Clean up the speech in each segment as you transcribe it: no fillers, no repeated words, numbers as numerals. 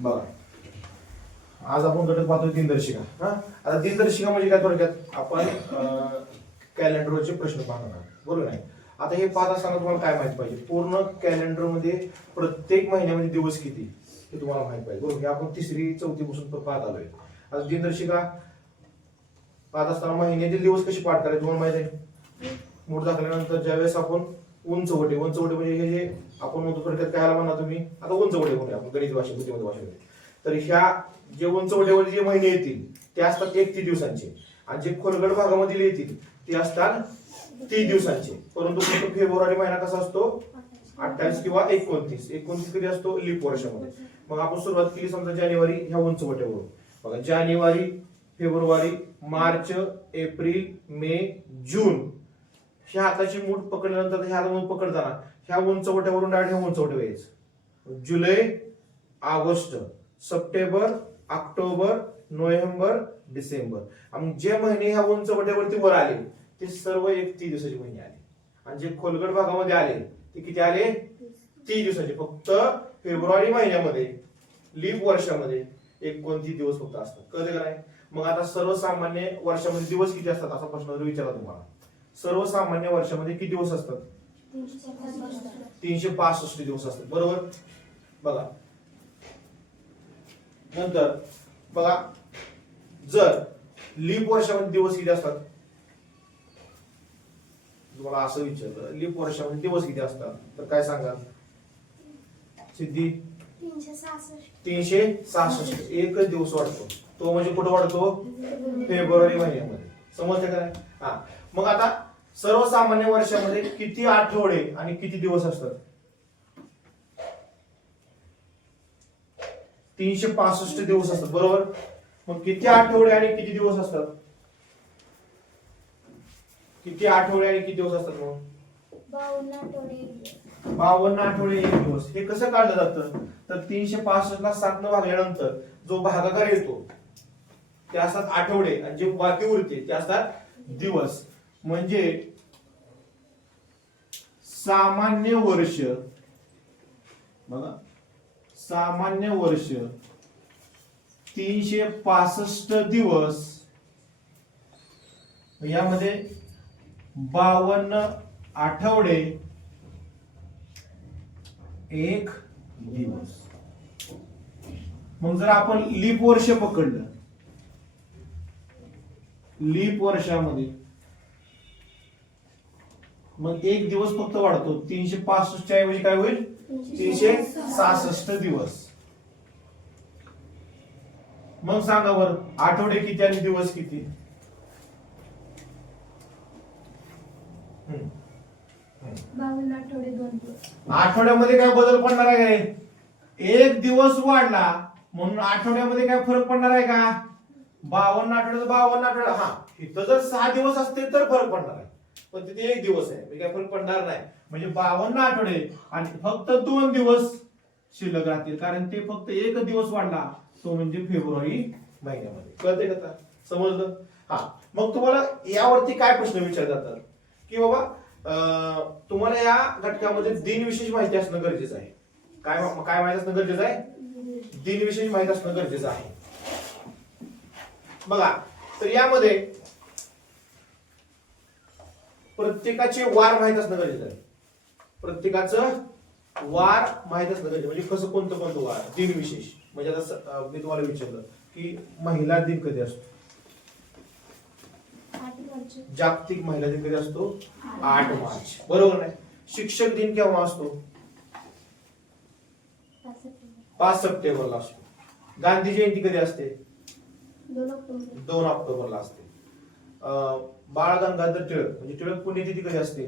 बघा आज आपण घटक पाहतोय दिनदर्शिका. हा आता दिनदर्शिका म्हणजे काय थोडक्यात आपण कॅलेंडरचे प्रश्न पाहणार आहोत, बरोबर आहे. आता हे पाहत असताना तुम्हाला काय माहित पाहिजे, पूर्ण कॅलेंडर मध्ये प्रत्येक महिन्यामध्ये दिवस किती हे तुम्हाला माहित पाहिजे, बरोबर. आपण तिसरी चौथी पासून पाहत आलोय. आता दिनदर्शिका पाहत असताना महिन्यातील दिवस कशी पाठ करायचे तुम्हाला माहित आहे. मूठ दाखवल्यानंतर ज्यावेळेस आपण उंचवटे म्हणजे हे जे आपण म्हणतो थोडक्यात काय म्हणा तुम्ही, आता उंचवटे म्हणूया आपण गणित भाषेत बुद्धिमत्ता भाषेमध्ये. तर ह्या जे उंचवट्यावर जे महिने येतील ते असतात 31 दिवसांचे, आणि जे खोलगट भागामध्ये येतील ते असतात 30 दिवसांचे. परंतु फेब्रुवारी महिना कसा असतो 28 किंवा 29 कधी असतो लीप वर्षामध्ये. मग आपण सुरुवात केली समजा जानेवारी ह्या उंचवट्यावरून. बघा जानेवारी, फेब्रुवारी, मार्च, एप्रिल, मे, जून. ह्या हाताची मूठ पकडल्यानंतर ह्या हाताची मूठ पकडताना ह्या उंचवट्यावरून डायरेक्ट ह्या उंचवट्यावर यायचं. जुलै, ऑगस्ट, सप्टेंबर, ऑक्टोबर, नोव्हेंबर, डिसेंबर. आणि जे महिने ह्या उंचवट्यावरती वर आले ते सर्व 31 दिवसाचे महिने आले, आणि जे खोलगट भागामध्ये आले ते किती आले 30 दिवसाचे. फक्त फेब्रुवारी महिन्यामध्ये लीप वर्षामध्ये 29 दिवस फक्त असतात, कळलं का नाही. मग आता सर्वसामान्य वर्षामध्ये दिवस किती असतात असा प्रश्न विचारला तुम्हाला. सर्वसामान्य वर्षामध्ये किती दिवस असतात 365 दिवस असतात, बरोबर. बघा नंतर बघा जर लीप वर्षामध्ये दिवस किती असतात, तुम्हाला असं विचारलं लीप वर्षामध्ये दिवस किती असतात तर काय सांगाल सिद्धी. 366. एकच दिवस वाढतो, तो म्हणजे कुठं वाढतो फेब्रुवारी महिन्यामध्ये, समजते का. हा मग आता सर्वसामान्य वर्षामध्ये किती आठवडे आणि किती दिवस असतात 365 दिवस असतात, बरोबर. मग किती आठवडे आणि किती दिवस असतात, किती आठवडे आणि किती दिवस असतात मग 52 आठवडे 1 दिवस. हे कसं काढलं जातं तर 365 ला 7 न भागल्यानंतर जो भागाकार येतो ते असतात आठवडे, आणि जे बाकी उरते ते असतात दिवस. म्हणजे सामान्य वर्ष, बघा सामान्य वर्ष 365 दिवस, यामध्ये 52 आठवडे 1 दिवस. मग जर आपण लीप वर्ष पकडलं, लीप वर्षामध्ये मग 1 दिवस फक्त वाढतो. 365 च्या ऐवजी काय होईल 366 दिवस. मग सांगा बरं आठवडे किती आणि दिवस किती. आठवड्यामध्ये काय बदल पडणार आहे काय, 1 दिवस वाढला म्हणून आठवड्यामध्ये काय फरक पडणार आहे का. 52 आठवड्यात 52 आठवडा, हा इथं जर 6 दिवस असते तर फरक पडणार आहे, पण तिथे 1 दिवस आहे काय फरक पडणार नाही. म्हणजे 52 आठवडे आणि फक्त 2 दिवस शिल्लक राहतील, कारण ते फक्त 1 दिवस वाढला तो म्हणजे फेब्रुवारी महिन्यामध्ये, कळतंय का. समजलं. हा मग तुम्हाला यावरती काय प्रश्न विचारले जातात की बाबा तुम्हाला या घटकामध्ये दिनविशेष माहिती असणं गरजेचं आहे. काय काय माहिती असणं गरजेचं आहे, दिनविशेष माहिती असणं गरजेचं आहे. बघा तर यामध्ये प्रत्येकाचे वार माहित असणं गरजेचं आहे. प्रत्येकाचं वार माहित असणं गरजेचं, म्हणजे कसं कोणतं कोणतं वार दिनविशेष. म्हणजे आता मी तुम्हाला विचारलं की महिला दिन कधी असतो, जागतिक महिला दिन कधी असतो 8 मार्च, बरोबर नाही. शिक्षक दिन केव्हा असतो 5 सप्टेंबरला असतो. गांधी जयंती कधी असते 2 ऑक्टोबरला असते. बाळ गंगाधर टिळक म्हणजे टिळक पुण्यतिथी कधी असते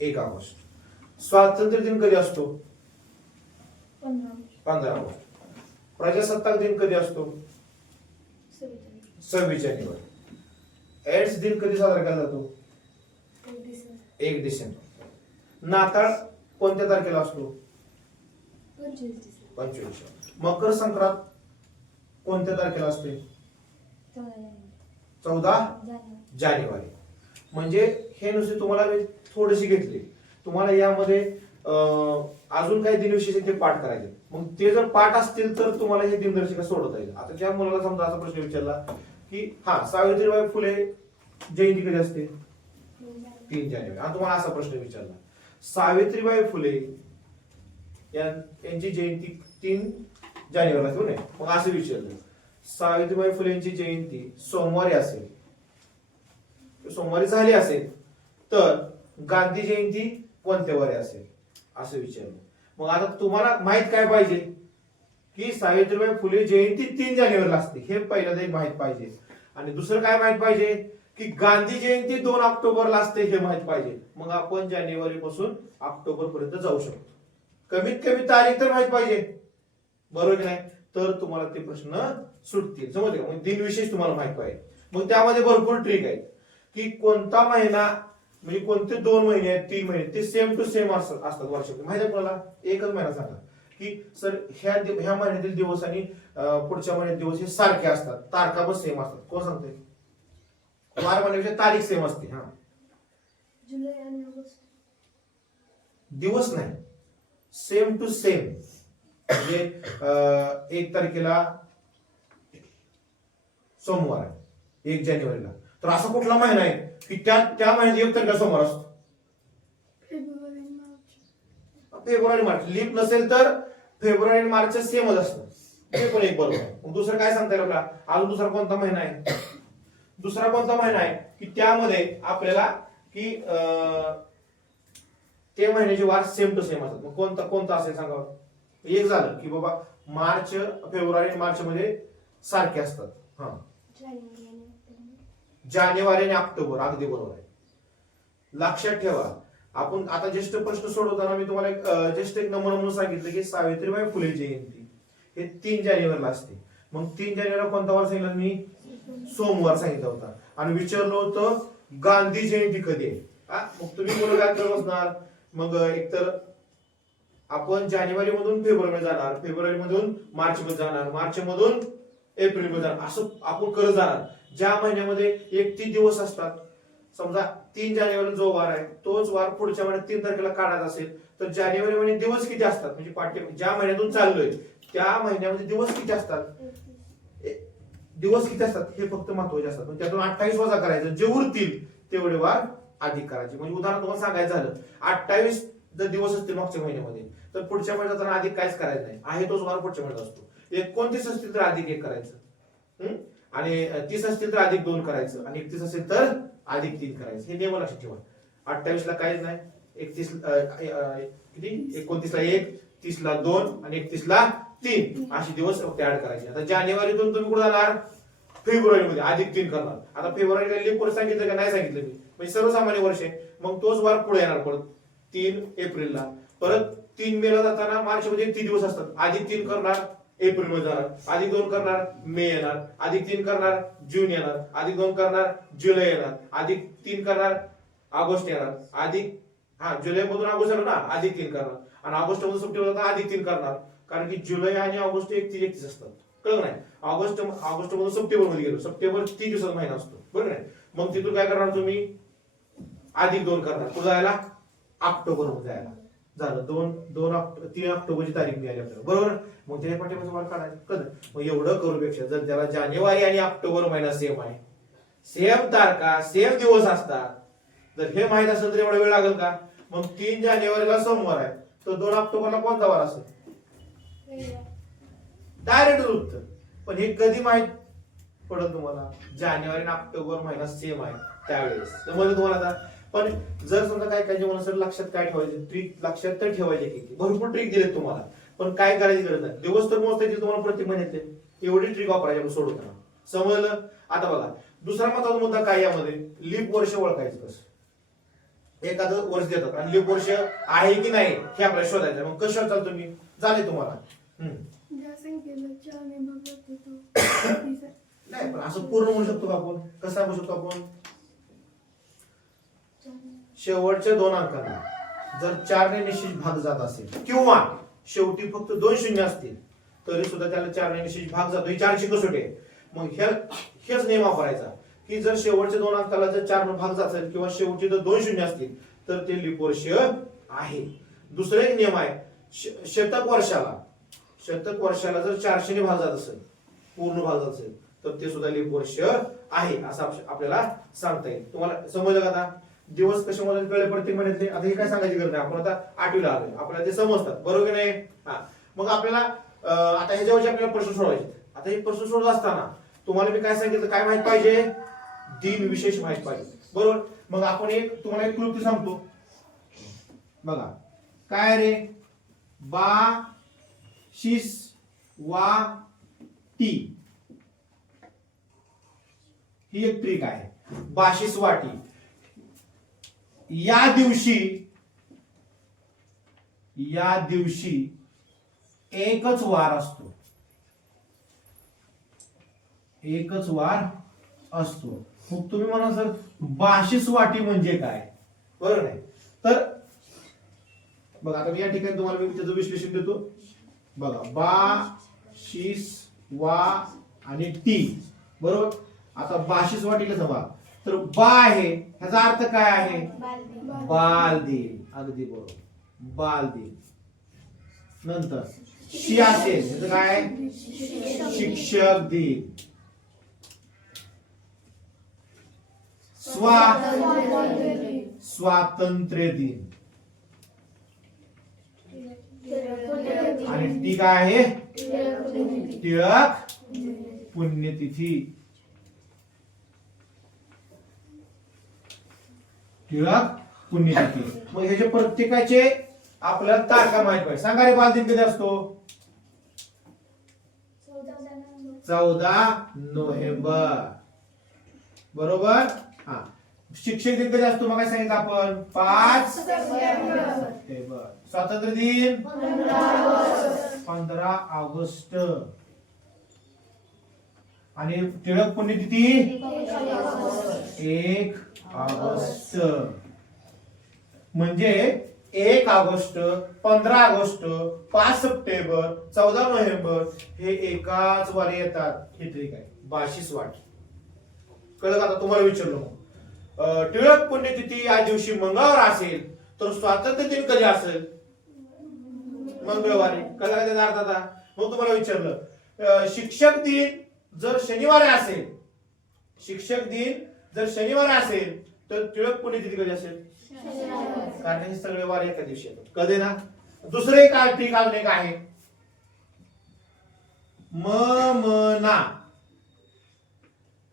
1 ऑगस्ट. स्वातंत्र्य दिन कधी असतो 15 ऑगस्ट. प्रजासत्ताक दिन कधी असतो 26 जानेवारी. एड्स दिन कधी साजरा केला जातो 1 डिसेंबर. नाताळ कोणत्या तारखेला असतो 25. मकर संक्रांत कोणत्या तारखेला असते 14 जानेवारी. म्हणजे हे नुसते तुम्हाला मी थोडेसे घेतले. तुम्हाला यामध्ये अजून काही दिनविशेष ते पाठ करायचे. मग ते जर पाठ असतील तर तुम्हाला हे दिनदर्शिका सोडवता येईल. आता त्या मुलाला समजा असा प्रश्न विचारला की सावित्रीबाई फुले जयंती कधी असते? 3 जानेवारी. आणि तुम्हाला असा प्रश्न विचारला सावित्रीबाई फुले यांची जयंती 3 जानेवारीला असते नाही. मग असं विचारलं सावित्रीबाई फुले यांची जयंती सोमवारी असेल, सोमवारी झाली असेल तर गांधी जयंती कोणत्या वारी असेल असं विचारलं. मग आता तुम्हाला माहित काय पाहिजे की सावित्रीबाई फुले जयंती 3 जानेवारीला असते हे पहिल्यांदा एक माहित पाहिजे. आणि दुसरं काय माहित पाहिजे की गांधी जयंती 2 ऑक्टोबरला असते हे माहित पाहिजे. मग आपण जानेवारी पासून ऑक्टोबर पर्यंत जाऊ शकतो. कमीत कमी तारीख तर माहित पाहिजे, बरोबर की नाही? तर तुम्हाला ते प्रश्न सुटतील. समजले का? दिनविशेष तुम्हाला माहित पाहिजे. मग त्यामध्ये भरपूर ट्रिक आहेत की कोणता महिना म्हणजे कोणते 2 महिने आहेत 3 महिने ते सेम टू सेम असतात वर्षात. माहिती आहे तुम्हाला? एकच महिना सांगा की सर ह्या महिन्यातील दिवस आणि पुढच्या महिन्यातील दिवस हे सारखे असतात, तारखा पण सेम असतात. कोण सांगते? वार महिन्यापेक्षा तारीख सेम असते. जुलै आणि ऑगस्ट दिवस नाही, सेम टू सेम. म्हणजे 1 तारखेला सोमवार आहे 1 जानेवारीला, तर असा कुठला महिना आहे की त्या महिन्यात 1 तारखेला सोमवार असतो? फेब्रुवारी मार्च. लीप नसेल तर फेब्रुवारी आणि मार्च सेमच असतं. ते पण एक बरोबर आहे. मग दुसरं काय सांगता येईल आपल्याला? अजून दुसरा कोणता महिना आहे? दुसरा कोणता महिना आहे की त्यामध्ये आपल्याला की ते महिन्याचे वार सेम टू सेम असतात. मग कोणता असेल सांगा? एक झालं की बाबा मार्च, फेब्रुवारी आणि मार्च मध्ये सारखे असतात. जानेवारी आणि ऑक्टोबर अगदी बरोबर आहे. लक्षात ठेवा, आपण आता ज्येष्ठ प्रश्न सोडवताना मी तुम्हाला ज्येष्ठ एक नमुना म्हणून सांगितलं की सावित्रीबाई फुले जयंती हे 3 जानेवारीला असते. मग 3 जानेवारीला कोणता वार सांगितलं मी? सोमवार सांगितलं होता. आणि विचारलं होतं गांधी जयंती कधी आहे. मग तुम्ही मुलं काय करत बसणार? मग एकतर आपण जानेवारी मधून फेब्रुवारी जाणार, फेब्रुवारी मधून मार्च मध्ये जाणार, मार्च मधून एप्रिल मध्ये जाणार, असं आपण करत जाणार. ज्या महिन्यामध्ये 31 दिवस असतात, समजा 3 जानेवारी जो वार आहे तोच वार पुढच्या महिन्यात 3 तारखेला काढायचा असेल तर जानेवारी महिन्यात दिवस किती असतात? म्हणजे ज्या महिन्यातून चाललोय त्या महिन्यामध्ये दिवस किती असतात? दिवस किती असतात हे फक्त महत्वाचे असतात. त्यातून 28 वजा करायचं, जे उरतील तेवढे वार अधिक करायचे. म्हणजे उदाहरण तुम्हाला सांगायचं झालं 28 जर दिवस असतील मागच्या महिन्यामध्ये तर पुढच्या महिन्यात जाताना अधिक काहीच करायचं नाही, आहे तोच वार पुढच्या महिन्यात असतो. 29 असतील तर अधिक 1 करायचं, आणि 30 असतील तर अधिक 2 करायचं, आणि 31 असेल तर अधिक 3 करायचं. हे नियम लक्षात ठेवा. 28 ला काहीच नाही, 31 किती 29 ला 1, 30 ला 2 आणि 31 ला 3 असे दिवस ऍड करायचे. आता जानेवारीतून तुम्ही कुठे जाणार? फेब्रुवारी मध्ये अधिक 3 करणार. आता फेब्रुवारीला लीप वर्ष सांगितलं का नाही सांगितलं मी? म्हणजे सर्वसामान्य वर्ष आहे. मग तोच वार पुढे येणार परत 3 एप्रिलला. परत 3 मे ला जाताना मार्च मध्ये 3 दिवस असतात, अधिक 3 करणार एप्रिल मध्ये जाणार, अधिक 2 करणार मे येणार, अधिक 3 करणार जून येणार, अधिक 2 करणार जुलै येणार, अधिक 3 करणार ऑगस्ट येणार, अधिक जुलै मधून ऑगस्ट येणार ना, अधिक 3 करणार, आणि ऑगस्ट मधून सप्टेंबर जाताना अधिक 3 करणार. कारण की जुलै आणि ऑगस्ट 31 असतात, कळलं नाही? ऑगस्ट मधून सप्टेंबर मध्ये गेलो, सप्टेंबर 30 दिवसाचा महिना असतो, बरोबर नाही? मग तिथून काय करणार तुम्ही? अधिक 2 करणार, कुठं जायला? ऑक्टोबर मध्ये जायला. झालं 3 ऑक्टोबरची तारीख मिळाली आपल्याला, बरोबर? मग त्या पाठीमागचं वार काढायचं. कळलं? मग एवढं करूपेक्षा जर त्याला जानेवारी आणि ऑक्टोबर महिना सेम आहे, सेम तारखा सेम दिवस असतात, जर हे माहित असेल तर एवढा वेळ लागेल का? मग 3 जानेवारीला सोमवार आहे तर 2 ऑक्टोबरला कोणता वार असेल? डायरेक्ट उत्तर. पण हे कधी माहित पडत तुम्हाला? जानेवारी आणि ऑक्टोबर महिना सेम आहे त्यावेळेस. म्हणजे तुम्हाला आता पण जर समजा काय काय जेवण सर लक्षात काय ठेवायचे? ट्रिक लक्षात तर ठेवायचे की भरपूर ट्रिक दिलेत तुम्हाला, पण काय करायची गरज नाही. दिवस तर मोजता येतील तुम्हाला प्रत्येक महिन्यातले, एवढी ट्रिक वापरायची आपण सोडवताना. समजलं? आता बघा दुसरा महत्वाचा मुद्दा काय यामध्ये, लीप वर्ष ओळखायचं कसं. एखादं वर्ष देतात आणि लीप वर्ष आहे की नाही हे आपल्याला शोधायचं. मग कसं शोधाल तुम्ही? झाले तुम्हाला नाही, पण असं पूर्ण म्हणू शकतो का आपण? कसं म्हणू शकतो आपण? शेवटच्या 2 अंकांना जर 4 ने निश्चित भाग जात असेल किंवा शेवटी फक्त 2 शून्य असतील तरी सुद्धा त्याला 4 ने निश्चित भाग जातो. ही 4ची कसोटी आहे. मग हेच नियम वापरायचा की जर शेवटच्या 2 अंकाला जर 4 ने भाग जात असेल किंवा शेवटी जर 2 शून्य असतील तर ते लीप वर्ष आहे. दुसरा एक नियम आहे, शतक वर्षाला जर 400 ने भाग जात असेल, पूर्ण भाग जात असेल, तर ते सुद्धा लीप वर्ष आहे असं आपल्याला सांगता येईल. तुम्हाला समजलं का आता दिवस कसे मला कळले प्रत्येक महिन्यातले? आता हे काय सांगायची गरज नाही, आपण आता 8वीला आलोय, आपल्याला ते समजतात, बरोबर की नाही? हा, मग आपल्याला आता ह्याच्यावरचे आपल्याला प्रश्न सोडवायचे. आता हे प्रश्न सोडत असताना तुम्हाला मी काय सांगितलं, काय माहित पाहिजे? दिन विशेष माहित पाहिजे, बरोबर? मग आपण तुम्हाला एक क्लुप्ती सांगतो बघा. काय रे? बा शिस वा टी, ही एक ट्रिक आहे. बाशिस वाटी, या दिवशी एकच वार असतो, एकच वार असतो. मग तुम्ही म्हणा सर बाशिस वाटी म्हणजे काय, बरोबर नाही? तर बघा आता मी या ठिकाणी तुम्हाला मी त्याचं विश्लेषण देतो बघा. बा शिस वा आणि टी, बरोबर? आता बाशिस वाटीला सभा, तर बा आहे, ह्याचा अर्थ काय आहे? बाल दिन, अगदी बरोबर, बाल दिन. नंतर शी असेल, ह्याचं काय? शिक्षक दिन. स्वातंत्र्य दिन. आणि ती काय आहे? टिळक पुण्यतिथी. टिळक पुण्यतिथी. मग ह्याचे प्रत्येकाचे आपल्याला तारखा माहित पाहिजे. सांगा रे, बालदिन कधी असतो? 14 नोव्हेंबर, बरोबर? हा. शिक्षक दिन कधी असतो? मग काय सांगितलं आपण? 5 सप्टेंबर. स्वातंत्र्य दिन 15 ऑगस्ट. आणि टिळक पुण्यतिथी 1 ऑगस्ट. म्हणजे 1 ऑगस्ट, 15 ऑगस्ट, 5 सप्टेंबर, 14 नोव्हेंबर हे एकाच वारी येतात. हे ट्रिक आहे, बाशिस वाटी. कळलं का? आता तुम्हाला विचारलं मग टिळक पुण्यतिथी या दिवशी मंगळवार असेल तर स्वातंत्र्य दिन कधी असेल? मंगळवारी. कळलं का त्याचा अर्थ आता? मग तुम्हाला विचारलं शिक्षक दिन जर शनिवारी असेल, शिक्षक दिन जर शनिवारी असेल तर टिळक पुण्यतिथी कधी असेल? कारण हे सगळे वार एका दिवशी येतात. कधी ना? दुसरं एक ठीक अजून एक आहे, ममना.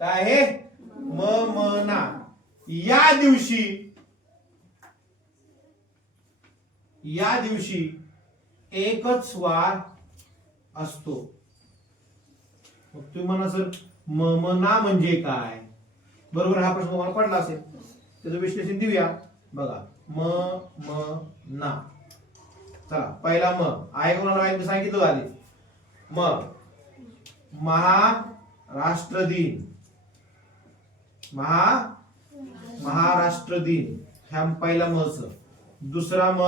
काय आहे? ममना. या दिवशी एकच वार असतो. मग तुम्ही म्हणा सर ममना म्हणजे काय? बरोबर, हा प्रश्न तुम्हाला पडला असेल, त्याचं विश्लेषण देऊया बघा. ममना. चला, पहिला म आहे कोणाला माहिती सांगितलं आधी. महाराष्ट्र दिन. महाराष्ट्र दिन ह्या पहिला मच. दुसरा म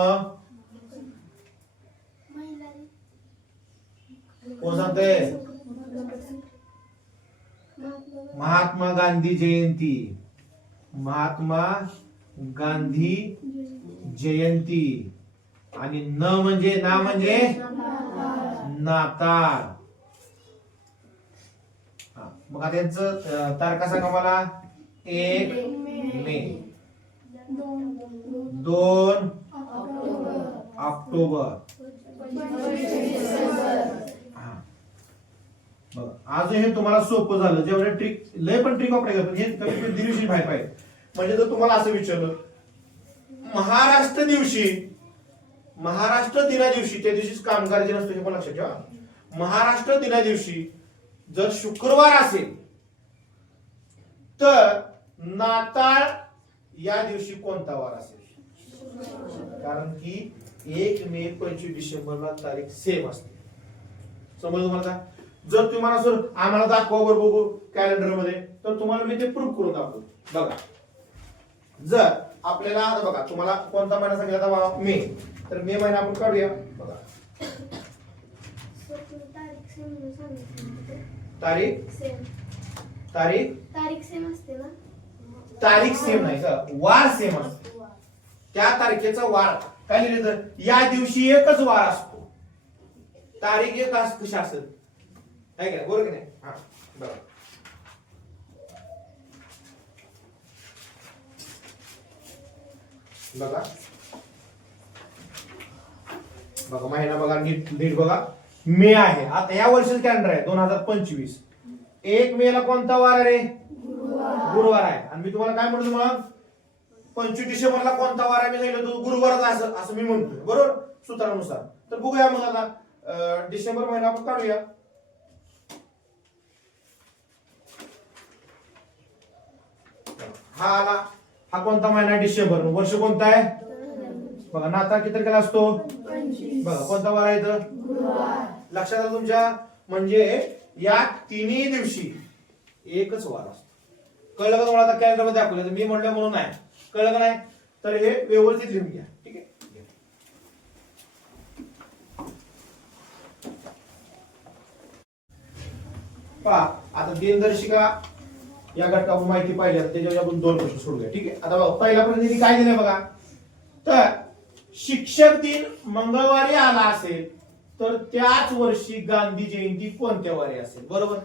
कोण सांगते? महात्मा गांधी जयंती. महात्मा गांधी जयंती. आणि न म्हणजे नाताळ. मग आता यांचं तारखा सांगा मला. 1 मे, 2 ऑक्टोबर. अजून हे तुम्हाला सोपं झालं. जेवढे ट्रिक लय पण ट्रिक वापरायचं, पण हे कमी दिवशी माहिती पाहिजे. म्हणजे जर तुम्हाला असं विचारलं महाराष्ट्र दिना दिवशी, त्या दिवशीच कामगार दिन असतो हे पण लक्षात ठेवा. महाराष्ट्र दिना दिवशी जर शुक्रवार असेल तर नाताळ या दिवशी कोणता वार असेल? कारण की 1 मे 25 डिसेंबरला तारीख सेम असते. समजलं तुम्हाला का? जर तुम्हाला सर आम्हाला दाखवा बरं बघू कॅलेंडर मध्ये, तर तुम्हाला मी ते प्रूफ करून दाखवतो बघा. जर आपल्याला आता बघा तुम्हाला कोणता महिना सांगितला होता? मे. तर मे महिना आपण काढूया बघा. तारीख सेम असते ना? तारीख सेम नाही का, वार सेम असते. त्या तारखेचा वार काय लिहिलं तर या दिवशी एकच वार असतो, तारीख एक कशी असेल आहे का बरोबर की नाही? हा बरोबर. बघा बघा महिना बघा नीट नीट बघा. मे आहे आता या वर्षीच कॅलेंडर आहे 2025. 1 मे ला कोणता वार आहे रे? गुरुवार आहे. आणि मी तुम्हाला काय म्हणतो मग 25 डिसेंबरला कोणता वार आहे मी सांगितलं तो गुरुवारच असं असं मी म्हणतोय बरोबर सूत्रानुसार. तर बघूया मग आता डिसेंबर महिना आपण काढूया. हा आला. हा कोणता महिना आहे? डिसेंबर. वर्ष कोणता आहे? बघा नाताळ किती तारखेला असतो? बघा कोणता वार आहे इथं? लक्षात आलं तुमच्या? म्हणजे या तिन्ही दिवशी एकच वार असतो. कळलं का तुम्हाला? आता कॅलेंडर मध्ये दाखवलं मी म्हटलं म्हणून नाही. कळलं का नाही? तर हे व्यवस्थित लिहून घ्या. ठीक आहे. पहा आता दिनदर्शिका या घटकावर माहिती पाहिजे त्याच्यावर आपण 2 प्रश्न सोडूया. ठीक आहे. आता बघा पहिला प्रश्न काय दिलाय बघा. तर शिक्षक दिन मंगळवारी आला असेल तर त्याच वर्षी गांधी जयंती कोणत्या वारी असेल? बरोबर.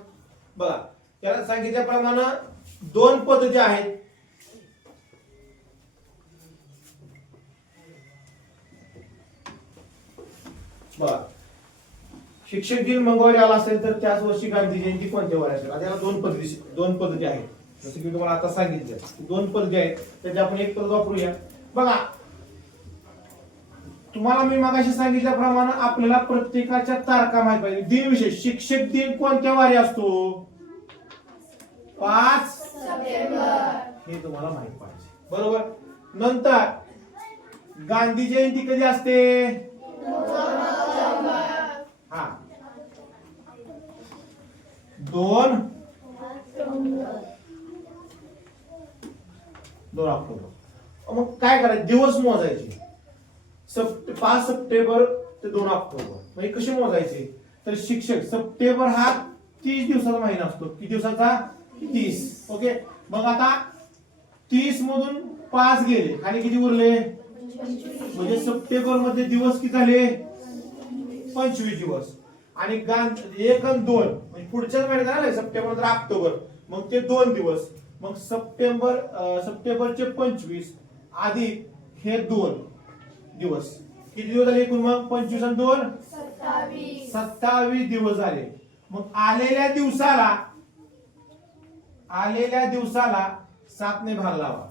बघा त्याला सांगितल्याप्रमाणे 2 पद्धती आहेत. बघा शिक्षक दिन मंगळवारी आला असेल तर त्याच वर्षी गांधी जयंती कोणत्या वारी असेल? आता याला 2 पद्धती आहेत. जसं की तुम्हाला आता सांगितलं 2 पद्धती आहेत त्याची आपण एक पद्धत वापरूया. बघा तुम्हाला मी मगाशी सांगितल्याप्रमाणे आपल्याला प्रत्येकाच्या तारखा माहित पाहिजे. दिनविशेष शिक्षक दिन कोणत्या वारी असतो? 5 सप्टेंबर हे तुम्हाला माहित पाहिजे. बरोबर. नंतर गांधी जयंती कधी असते? हा 2 ऑक्टोबर. मग काय करायचं? दिवस मोजायचे. 5 सप्टेंबर ते 2 ऑक्टोबर म्हणजे कसे मोजायचे? तर शिक्षक सप्टेंबर हा 30 दिवसाचा महिना असतो. किती दिवसाचा? 30. ओके. मग आता 30 मधून 5 गेले आणि किती उरले? म्हणजे सप्टेंबर मध्ये दिवस किती झाले? 25 दिवस. आणि 1 आणि 2 म्हणजे पुढच्याच महिन्यात झाले सप्टेंबर तर ऑक्टोबर मग ते 2 दिवस. मग सप्टेंबरचे 25 अधिक हे 2 दिवस किती दिवस झाले एकूण? मग 25 आणि 2 27 दिवस झाले. मग आलेल्या दिवसाला 7 ने भाग लावा.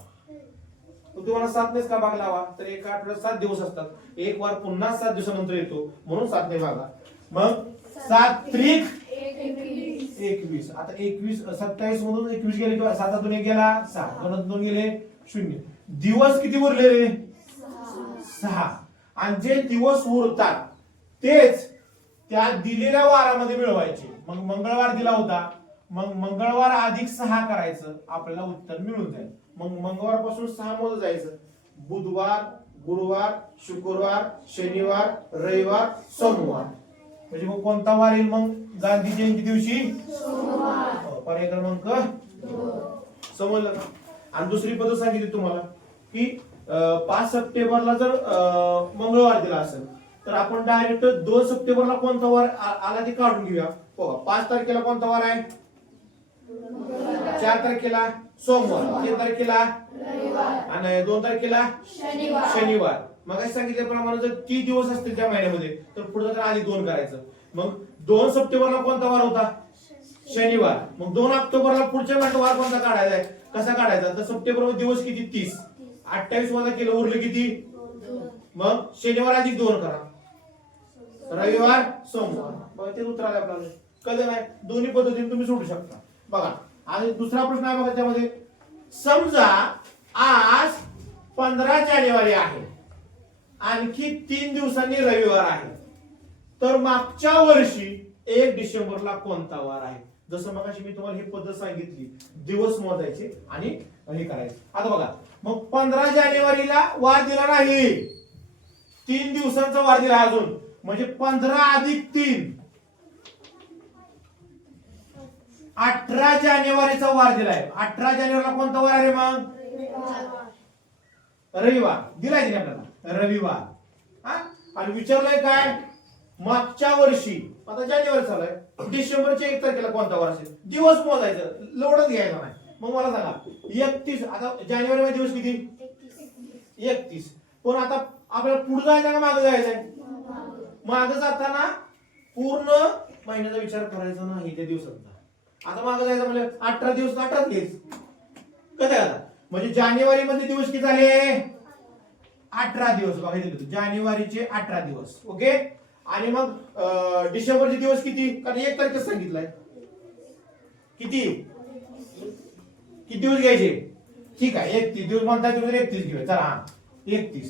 तुम्हाला 7 नेच का भाग लावा? तर एका आठवड्यात 7 दिवस असतात. एक वार पुन्हा 7 दिवसानंतर येतो म्हणून 7 ने भागा. मग 7 त्रिक 21. आता 21 27 मधून 21 गेले किंवा 7 1 गेला 6 2 2 गेले 0. दिवस किती उरले रे? 6. आणि जे दिवस उरतात तेच त्या दिलेल्या वारामध्ये मिळवायचे. मग मंगळवार दिला होता मग मंगळवार अधिक 6 करायचं आपल्याला उत्तर मिळून जाईल. मग मंगळवारपासून 6 मोज जायचं. बुधवार, गुरुवार, शुक्रवार, शनिवार, रविवार, सोमवार. म्हणजे मग कोणता वार येईल? मग गांधी जयंती दिवशी पर्याय क्रमांक 2. समजलं का? आणि दुसरी पद्धत सांगितली तुम्हाला की 5 सप्टेंबरला जर मंगळवार दिला असेल तर आपण डायरेक्ट 2 सप्टेंबरला कोणता वार आला ते काढून घेऊया. 5 तारखेला कोणता वार आहे? 4 तारखेला सोमवार, 3 तारखेला रविवार आणि 2 तारखेला शनिवार. मग सांगितल्याप्रमाणे जर 30 दिवस असतील त्या महिन्यामध्ये तर पुढे तर आधी 2 करायचं. मग 2 सप्टेंबरला कोणता वार होता? शनिवार. मग 2 ऑक्टोबरला पुढच्या महिन्यात वार कोणता काढायचा आहे? कसा काढायचा? तर सप्टेंबर मध्ये दिवस किती? 30. 28 वजा केलं उरलं किती? मग शनिवार अधिक 2 करा. रविवार, सोमवार. बघा ते उत्तर आलं आपल्याला. कळलं नाही? दोन्ही पद्धतीने तुम्ही सोडू शकता. बघा आणि दुसरा प्रश्न आहे बघा त्यामध्ये. समजा आज 15 जानेवारी आहे आणखी 3 दिवसांनी रविवार आहे तर मागच्या वर्षी 1 डिसेंबरला कोणता वार आहे? जसं मगाशी मी तुम्हाला ही पद्धत सांगितली दिवस मोजायचे आणि हे करायचे. आता बघा मग 15 जानेवारीला वार दिला नाही 3 दिवसांचा वार दिला अजून म्हणजे 15 अधिक 3 18 जानेवारीचा वार दिलाय. 18 जानेवारीला कोणता वार आहे? मग रविवार दिलाय की आपल्याला रविवार. हा आणि विचारलंय काय मागच्या वर्षी आता जानेवारी चालू आहे डिसेंबरच्या 1 तारखेला कोणता वार असेल दिवस मोजायचं लोडच घ्यायचा नाही मग मला सांगा 31 आता जानेवारी मध्ये दिवस किती 31 पण आता आपल्याला पुढे जायचं का मागे जायचंय मागे जाताना पूर्ण महिन्याचा विचार करायचा नाही त्या दिवसांचा आता मागे जायचं म्हणजे 18 दिवस 18 दिवस कसं आता म्हणजे जानेवारी मध्ये दिवस किती झाले 18 दिवस बघा इथे जानेवारीचे 18 दिवस ओके आणि मग डिसेंबरचे दिवस किती कारण 1 तारखेच सांगितलंय किती किती दिवस घ्यायचे ठीक आहे 31 दिवस म्हणता तुम्ही 31 घेऊया चला हा 31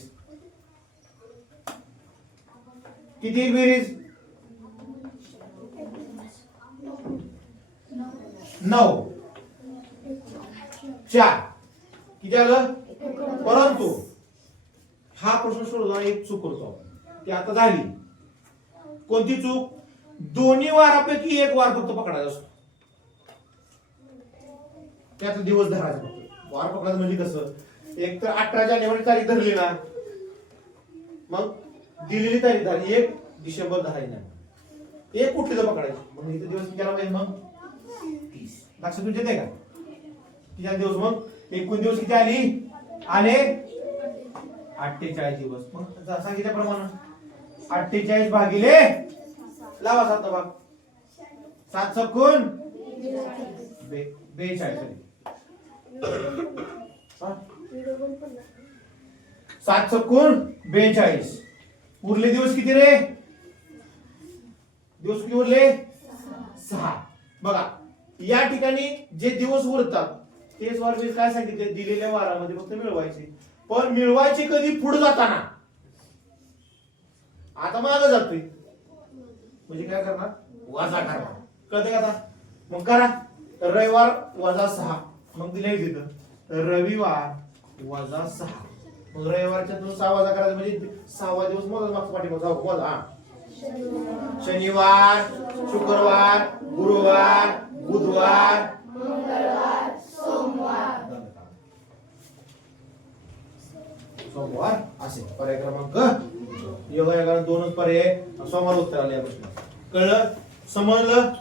किती बेरीज 9 4 किती आलं परंतु हा प्रश्न सोडवताना एक चूक करतो आपण ती आता झाली कोणती चूक दोन्ही वारापैकी एक वार फक्त पकडायचा असतो त्याचा दिवस धरायचा फक्त वार पकडायचं म्हणजे कसं एक तर 18 जानेवारी तारीख धरली ना मग दिलेली तारीख धरली 1 डिसेंबर धरायची नाही एक कुठली तर पकडायची मग इथे दिवस किती आला पाहिजे मग 30 लक्षात तुमच्या येते का किती दिवस मग एकूण दिवस किती आली आले 48 दिवस मग सांगितल्याप्रमाणे 48 भागिले लावा 7 भाग 7 सकून 42 7 सकून 42 उरले दिवस किती रे दिवस किती उरले 6 बघा या ठिकाणी जे दिवस उरतात तेच वार मी काय सांगितले दिलेल्या वारामध्ये फक्त मिळवायचे पण मिळवायचे कधी पुढे जाताना आता मागे जातोय म्हणजे काय करणार वजा करणार कळते का आता मग करा रविवार -6 मग दिले तिथं रविवार -6 मग रविवारच्या 6 वजा करायचं म्हणजे 6वा दिवस मोजा मागचा पाठीमागचा जाऊ मोजा हा शनिवार शुक्रवार गुरुवार बुधवार मंगळवार सोमवार असे पर्याय क्रमांक योगायोगाने 2च पर्याय सोमवार उत्तर आले या प्रश्नात कळलं समजलं